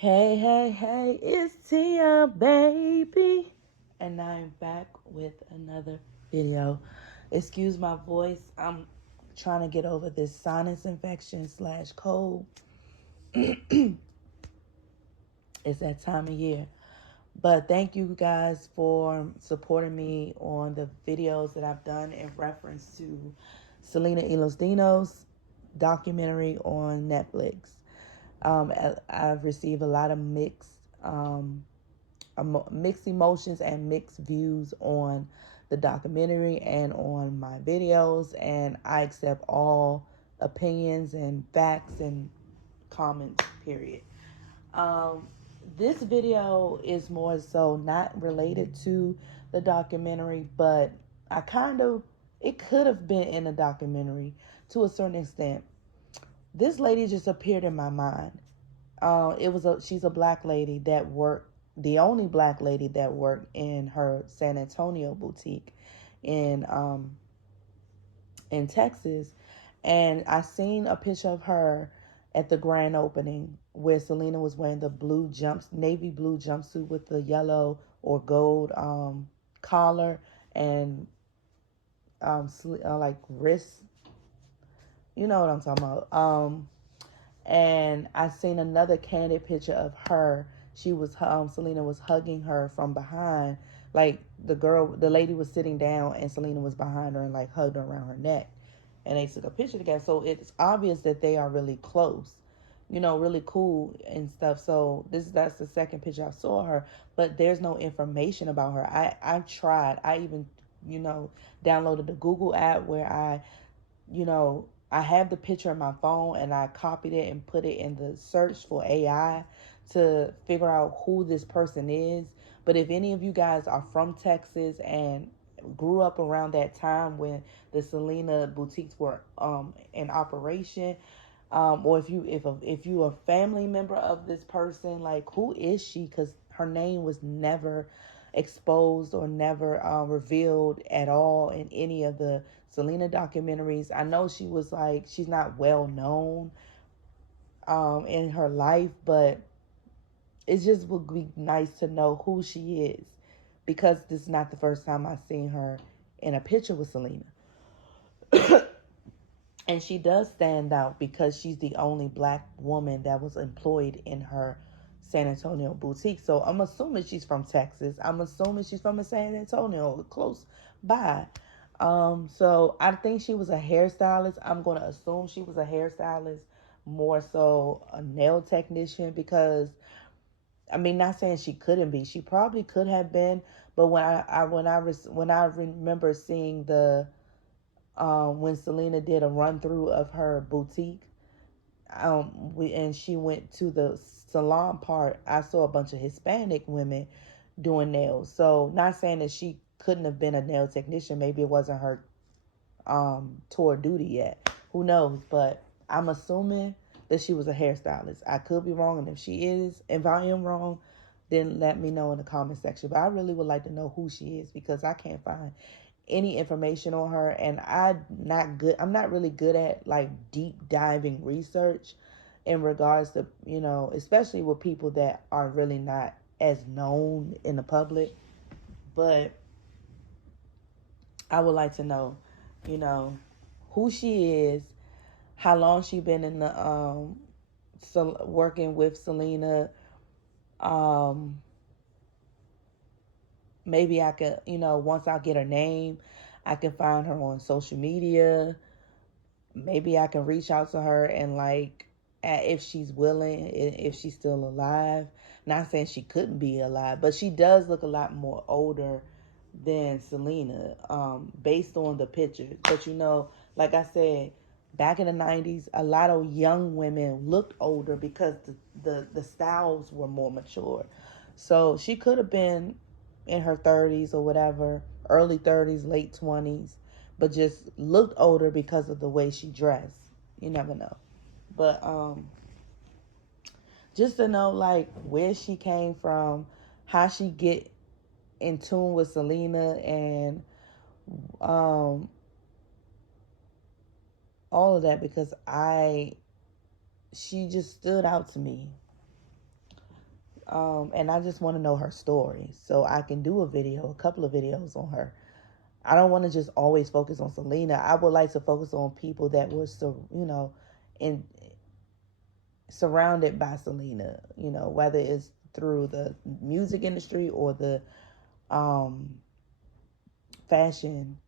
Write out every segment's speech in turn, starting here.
Hey, hey, hey, it's Tia, baby. And I'm back with another video. Excuse my voice. I'm trying to get over this sinus infection slash cold. It's that time of year. But thank you guys for supporting me on the videos that I've done in reference to Selena y los Dinos documentary on Netflix. I've received a lot of mixed emotions and mixed views on the documentary and on my videos, and I accept all opinions and facts and comments, period. Um, this video is more so not related to the documentary, but it could have been in a documentary to a certain extent. This lady just appeared in my mind. She's a black lady that worked, the only black lady that worked in her San Antonio boutique in in Texas, and I seen a picture of her at the grand opening where Selena was wearing the navy blue jumpsuit with the yellow or gold collar and like wrist. You know what I'm talking about. And I seen another candid picture of her. Selena was hugging her from behind, like the lady was sitting down and Selena was behind her and like hugged her around her neck, and they took a picture together. So it's obvious that they are really close, really cool and stuff. So that's the second picture I saw her, but there's no information about her. I tried. I even downloaded the Google app where I have the picture on my phone and I copied it and put it in the search for AI to figure out who this person is. But if any of you guys are from Texas and grew up around that time when the Selena boutiques were in operation, or if you are a family member of this person, like who is she? Because her name was never exposed or never revealed at all in any of the Selena documentaries. I know she's not well known in her life, but it just would be nice to know who she is, because this is not the first time I've seen her in a picture with Selena. And she does stand out because she's the only black woman that was employed in her San Antonio boutique. So I'm assuming she's from Texas. I'm assuming she's from San Antonio, close by. So I think she was a hairstylist. I'm going to assume she was a hairstylist, more so a nail technician, because I mean, not saying she couldn't be. She probably could have been, but when I remember seeing when Selena did a run through of her boutique, and she went to the salon part, I saw a bunch of Hispanic women doing nails. So not saying that she couldn't have been a nail technician. Maybe it wasn't her tour duty yet. Who knows? But I'm assuming that she was a hairstylist. I could be wrong, and if I am wrong, then let me know in the comment section. But I really would like to know who she is, because I can't find any information on her, and I'm not really good at like deep diving research in regards to, especially with people that are really not as known in the public. But I would like to know, you know, who she is, how long she been in the working with Selena. Um, Maybe I could, once I get her name, I can find her on social media. Maybe I can reach out to her and like, if she's willing, if she's still alive. Not saying she couldn't be alive, but she does look a lot more older than Selena, based on the pictures. But like I said, back in the 90s, a lot of young women looked older because the styles were more mature. So she could have been in her 30s or whatever, early 30s, late 20s, but just looked older because of the way she dressed. You never know. But just to know like where she came from, how she get in tune with Selena, and um all of that, because she just stood out to me. And I just want to know her story so I can do a couple of videos on her. I don't want to just always focus on Selena. I would like to focus on people that were so, in surrounded by Selena, whether it's through the music industry or the um, fashion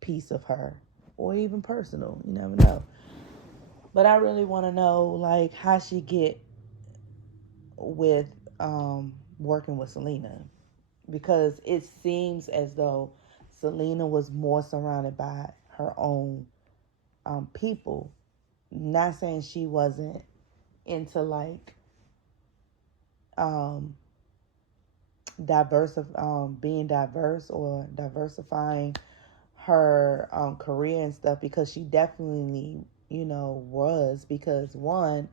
piece of her, or even personal. You never know. But I really want to know, like, how she get with working with Selena, because it seems as though Selena was more surrounded by her own people. Not saying she wasn't into like um, being diverse or diversifying her career and stuff, because she definitely was, because one,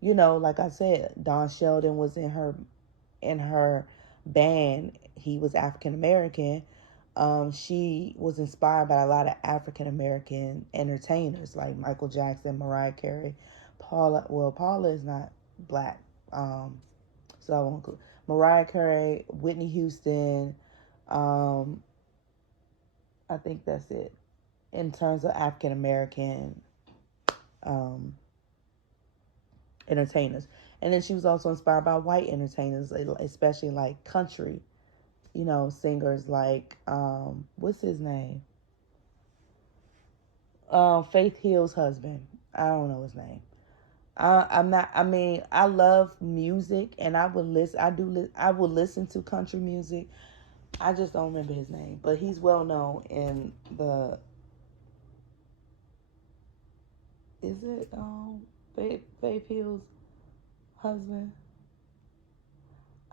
like I said, Don Sheldon was in her band. He was African American. She was inspired by a lot of African American entertainers like Michael Jackson, Mariah Carey, Paula. Well, Paula is not black, so I won't include Mariah Carey, Whitney Houston. Um, I think that's it in terms of African American um, entertainers. And then she was also inspired by white entertainers, especially like country, singers like what's his name? Faith Hill's husband. I don't know his name. I'm not. I mean, I love music, and I would listen. I would listen to country music. I just don't remember his name, but he's well known in the. Is it Faith Hill's husband?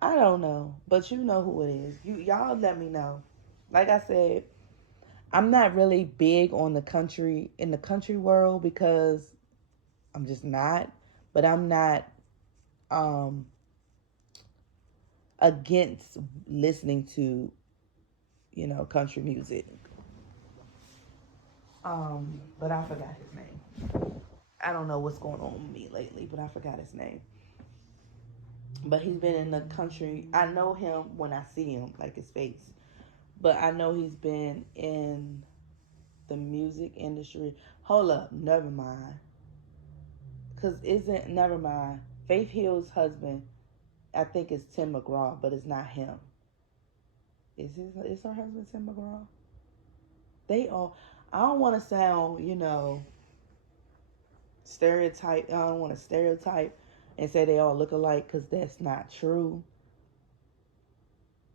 I don't know, but you know who it is. Y'all let me know. Like I said, I'm not really big on the country world, because I'm just not. But I'm not um against listening to, country music. But I forgot his name. I don't know what's going on with me lately, but I forgot his name. But he's been in the country. I know him when I see him, like his face. But I know he's been in the music industry. Hold up, never mind. Never mind. Faith Hill's husband, I think it's Tim McGraw, but it's not him. Is her husband Tim McGraw? They all. I don't want to sound, stereotype. I don't want to stereotype and say they all look alike, because that's not true.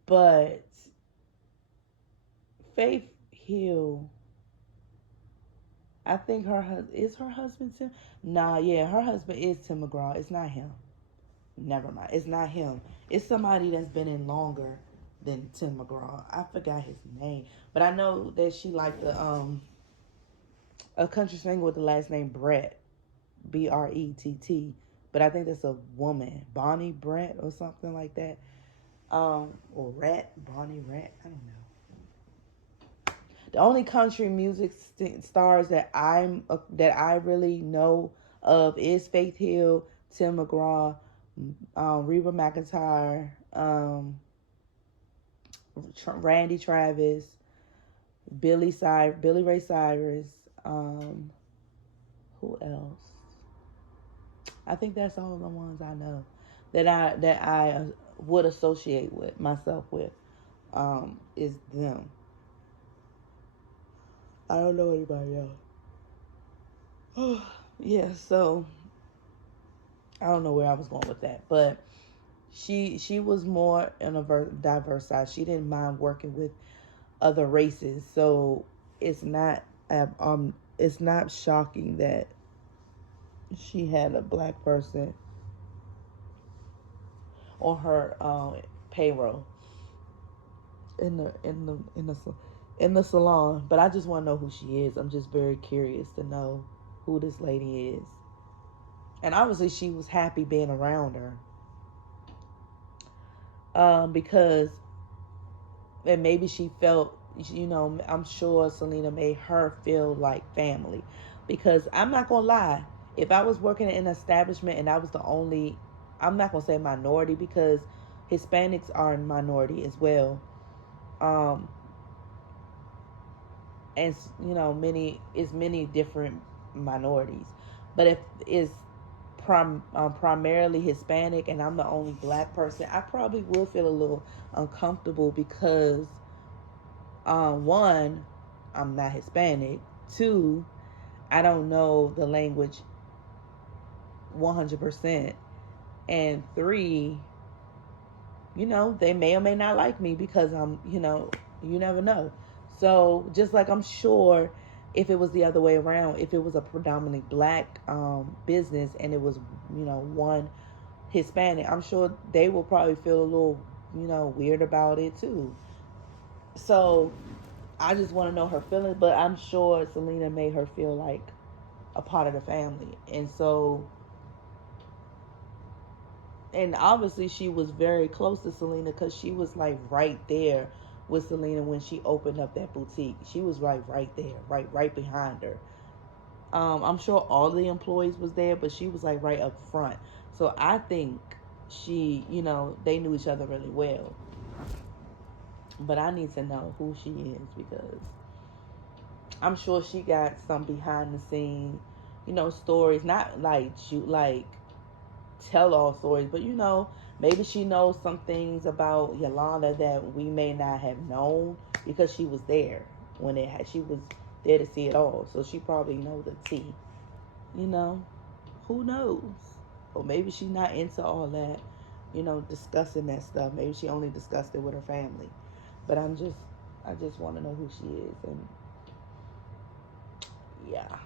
But Faith Hill, I think her husband Tim. Nah, yeah, her husband is Tim McGraw. It's not him. Never mind. It's not him. It's somebody that's been in longer than Tim McGraw. I forgot his name, but I know that she liked a country singer with the last name Brett, Brett. But I think that's a woman, Bonnie Brett or something like that. Or Bonnie Rat. I don't know. The only country music stars that I really know of is Faith Hill, Tim McGraw, Reba McEntire, Randy Travis, Billy Ray Cyrus. Who else? I think that's all the ones I know that I would associate with myself with. Is them. I don't know anybody else. Yeah, so I don't know where I was going with that, but she was more on a diverse side. She didn't mind working with other races, so it's not shocking that she had a black person on her payroll in the salon. But I just want to know who she is. I'm just very curious to know who this lady is. And obviously she was happy being around her. Because and maybe she felt, I'm sure Selena made her feel like family. Because I'm not gonna lie, if I was working in an establishment and I was the only I'm not gonna say minority because Hispanics are a minority as well. Um, and many different minorities, but if it's primarily Hispanic and I'm the only black person, I probably will feel a little uncomfortable because one, I'm not Hispanic. Two, I don't know the language 100%. And three, they may or may not like me because you never know. So just like I'm sure if it was the other way around, if it was a predominantly black business and it was, one Hispanic, I'm sure they will probably feel a little, weird about it too. So I just want to know her feelings, but I'm sure Selena made her feel like a part of the family. And obviously she was very close to Selena because she was like right there with Selena when she opened up that boutique. She was like right there, right behind her. I'm sure all the employees was there, but she was like right up front. So I think they knew each other really well. But I need to know who she is because I'm sure she got some behind the scene, stories. Not like tell all stories, but maybe she knows some things about Yolanda that we may not have known because she was there when she was there to see it all. So she probably know the tea. Who knows? Or maybe she's not into all that, discussing that stuff. Maybe she only discussed it with her family. But I just want to know who she is, and yeah.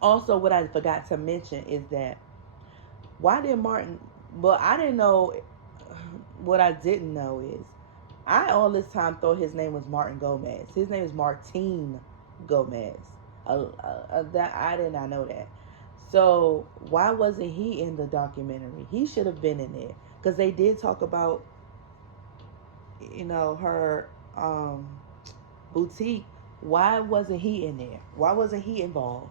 Also, what I forgot to mention is that why did Martin? Well, I didn't know. What I didn't know is I all this time thought his name was Martin Gomez. His name is Martin Gomez. That I did not know that. So why wasn't he in the documentary? He should have been in there because they did talk about her boutique. Why wasn't he in there? Why wasn't he involved?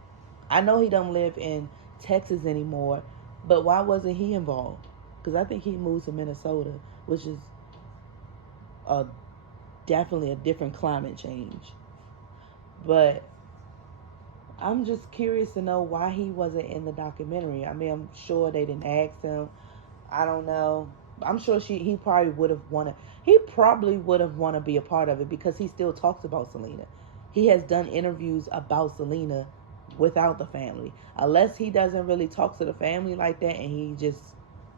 I know he don't live in Texas anymore, but why wasn't he involved? Because I think he moved to Minnesota, which is a definitely a different climate change. But I'm just curious to know why he wasn't in the documentary. I mean, I'm sure they didn't ask him. I don't know. I'm sure he probably would have wanted. He probably would have wanted to be a part of it because he still talks about Selena. He has done interviews about Selena without the family. Unless he doesn't really talk to the family like that and he just,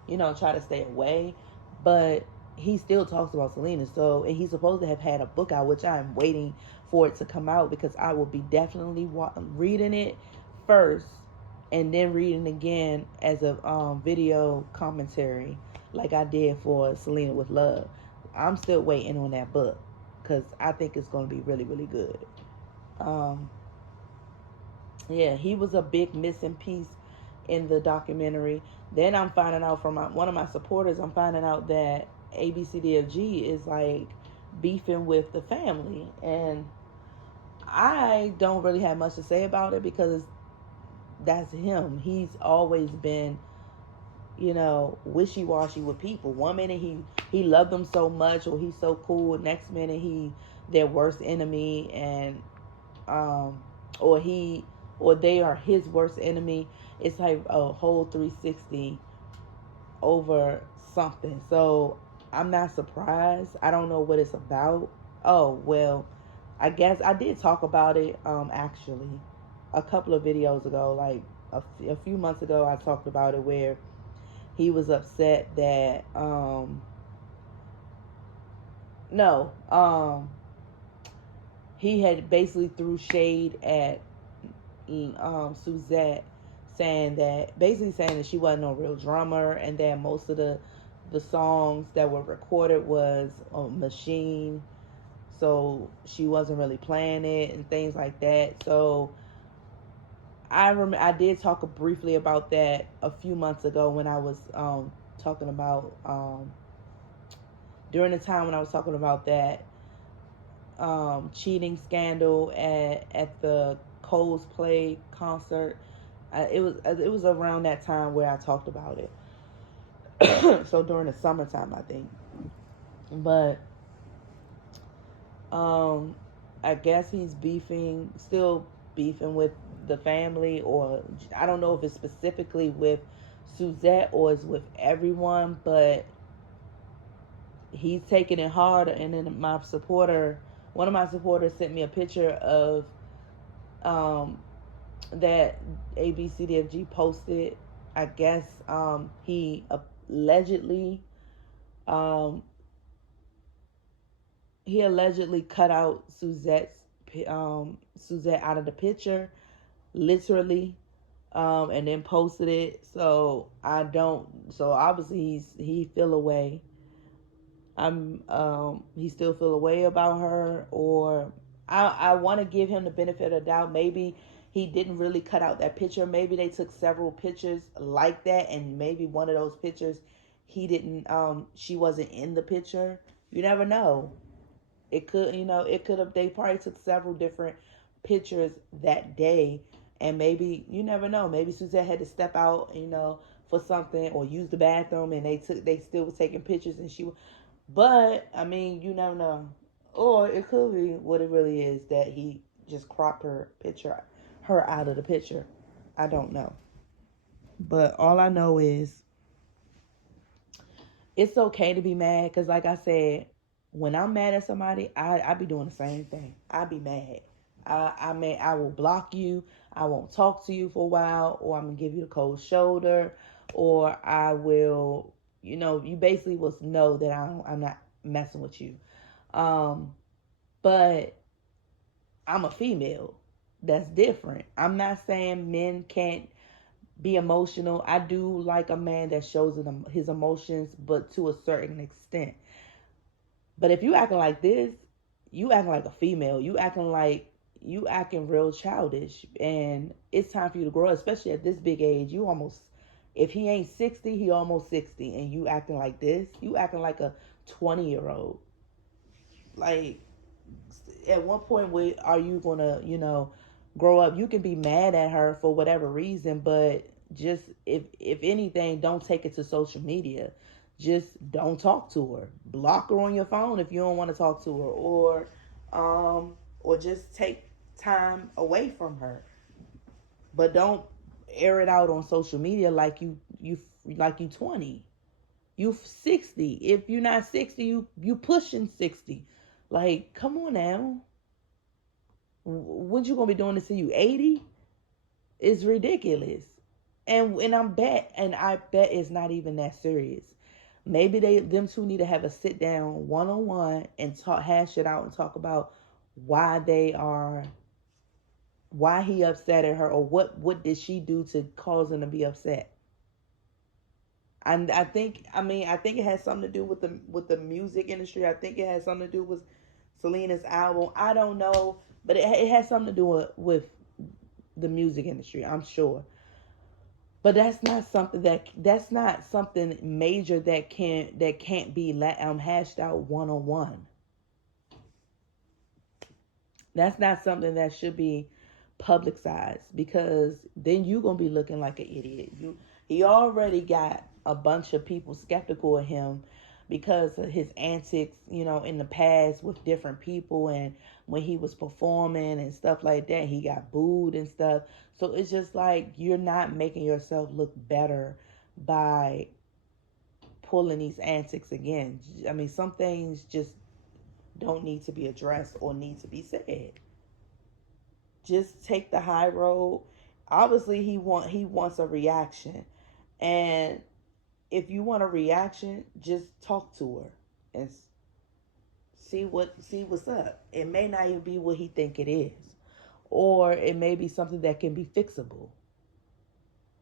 try to stay away. But he still talks about Selena. So, and he's supposed to have had a book out, which I'm waiting for it to come out because I will be definitely reading it first and then reading again as a video commentary like I did for Selena with Love. I'm still waiting on that book because I think it's going to be really, really good. Yeah, he was a big missing piece in the documentary. Then I'm finding out from one of my supporters, I'm finding out that ABCDFG is like beefing with the family. And I don't really have much to say about it because that's him. He's always been, wishy-washy with people. One minute he loved them so much or he's so cool. Next minute he their worst enemy and or they are his worst enemy. It's like a whole 360 over something. So I'm not surprised. I don't know what it's about. Oh well, I guess I did talk about it actually a couple of videos ago, like a few months ago. I talked about it where he was upset that no he had basically threw shade at Suzette, basically saying that she wasn't no real drummer and that most of the songs that were recorded was a machine, so she wasn't really playing it and things like that. So I did talk briefly about that a few months ago when I was talking about during the time when I was talking about that cheating scandal at the Coldplay concert. it was around that time where I talked about it. So during the summertime, I think. But um, I guess he's still beefing with the family, or I don't know if it's specifically with Suzette or it's with everyone, but he's taking it hard. And then one of my supporters, sent me a picture of um, that ABCDFG posted. I guess he allegedly um, he allegedly cut out Suzette out of the picture, literally, and then posted it. So I don't. So obviously he feel away. He still feel away about her, or I want to give him the benefit of the doubt. Maybe he didn't really cut out that picture. Maybe they took several pictures like that, and maybe one of those pictures he didn't. She wasn't in the picture. You never know. It could, it could have. They probably took several different pictures that day, and maybe you never know. Maybe Suzette had to step out, for something, or use the bathroom, and they still was taking pictures, and she. But I mean, you never know. Or it could be what it really is, that he just cropped her out of the picture. I don't know. But all I know is it's okay to be mad, because like I said, when I'm mad at somebody, I be doing the same thing. I be mad. I will block you. I won't talk to you for a while, or I'm gonna give you the cold shoulder, or I will, you basically will know that I'm not messing with you. Um, but I'm a female. That's different. I'm not saying men can't be emotional. I do like a man that shows his emotions, but to a certain extent. But if you acting like this, you acting like a female. You acting real childish, and it's time for you to grow. Especially at this big age, you almost. If he ain't 60, he almost 60, and you acting like this. You acting like a 20-year-old. Like, at one point, where are you gonna, grow up? You can be mad at her for whatever reason, but just if anything, don't take it to social media. Just don't talk to her. Block her on your phone if you don't want to talk to her, or just take time away from her. But don't air it out on social media like you 20. You 60. If you're not 60, you pushing 60. Like, come on now. What you gonna be doing this to you 80? It's ridiculous. And I bet it's not even that serious. Maybe them two need to have a sit down one on one and hash it out and talk about why why he upset at her, or what did she do to cause him to be upset. And I think it has something to do with the music industry. I think it has something to do with Selena's album. I don't know, but it has something to do with the music industry, I'm sure. But that's not something major that can't be hashed out one on one. That's not something that should be publicized, because then you're gonna be looking like an idiot. He already got a bunch of people skeptical of him because of his antics, in the past with different people, and when he was performing and stuff like that, he got booed and stuff. So it's just like, you're not making yourself look better by pulling these antics again. I mean, some things just don't need to be addressed or need to be said. Just take the high road. Obviously, he wants a reaction, and if you want a reaction, just talk to her and see what's up. It may not even be what he think it is, or it may be something that can be fixable.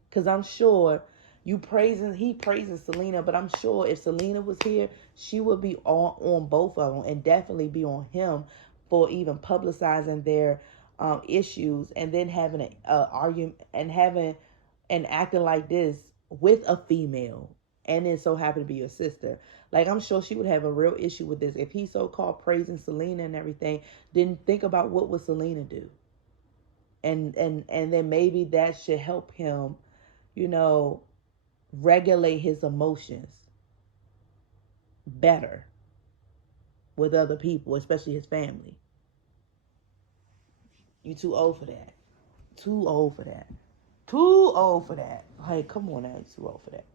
Because I'm sure he praising Selena, but I'm sure if Selena was here, she would be on both of them, and definitely be on him for even publicizing their issues, and then having an argument, and acting like this with a female, and then so happen to be your sister. Like, I'm sure she would have a real issue with this if he so called praising Selena and everything. Didn't think about what would Selena do. And then maybe that should help him, you know, regulate his emotions better with other people, especially his family. You too old for that. Too old for that. Too old for that. Like, come on now, you too old for that.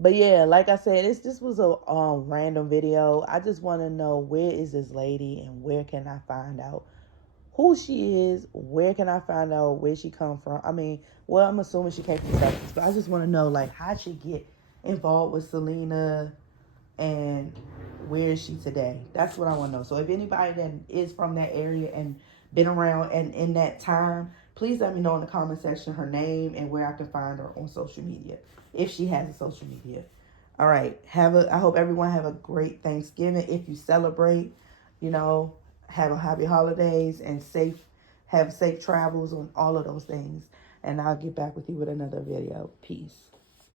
But yeah, like I said, this was a random video. I just want to know, where is this lady and where can I find out who she is? Where can I find out where she come from? I mean, well, I'm assuming she came from Texas, but I just want to know, like, how she get involved with Selena and where is she today? That's what I want to know. So if anybody that is from that area and been around and in that time, please let me know in the comment section her name and where I can find her on social media, if she has a social media. All right. I hope everyone have a great Thanksgiving. If you celebrate, you know, have a happy holidays and have safe travels on all of those things. And I'll get back with you with another video. Peace.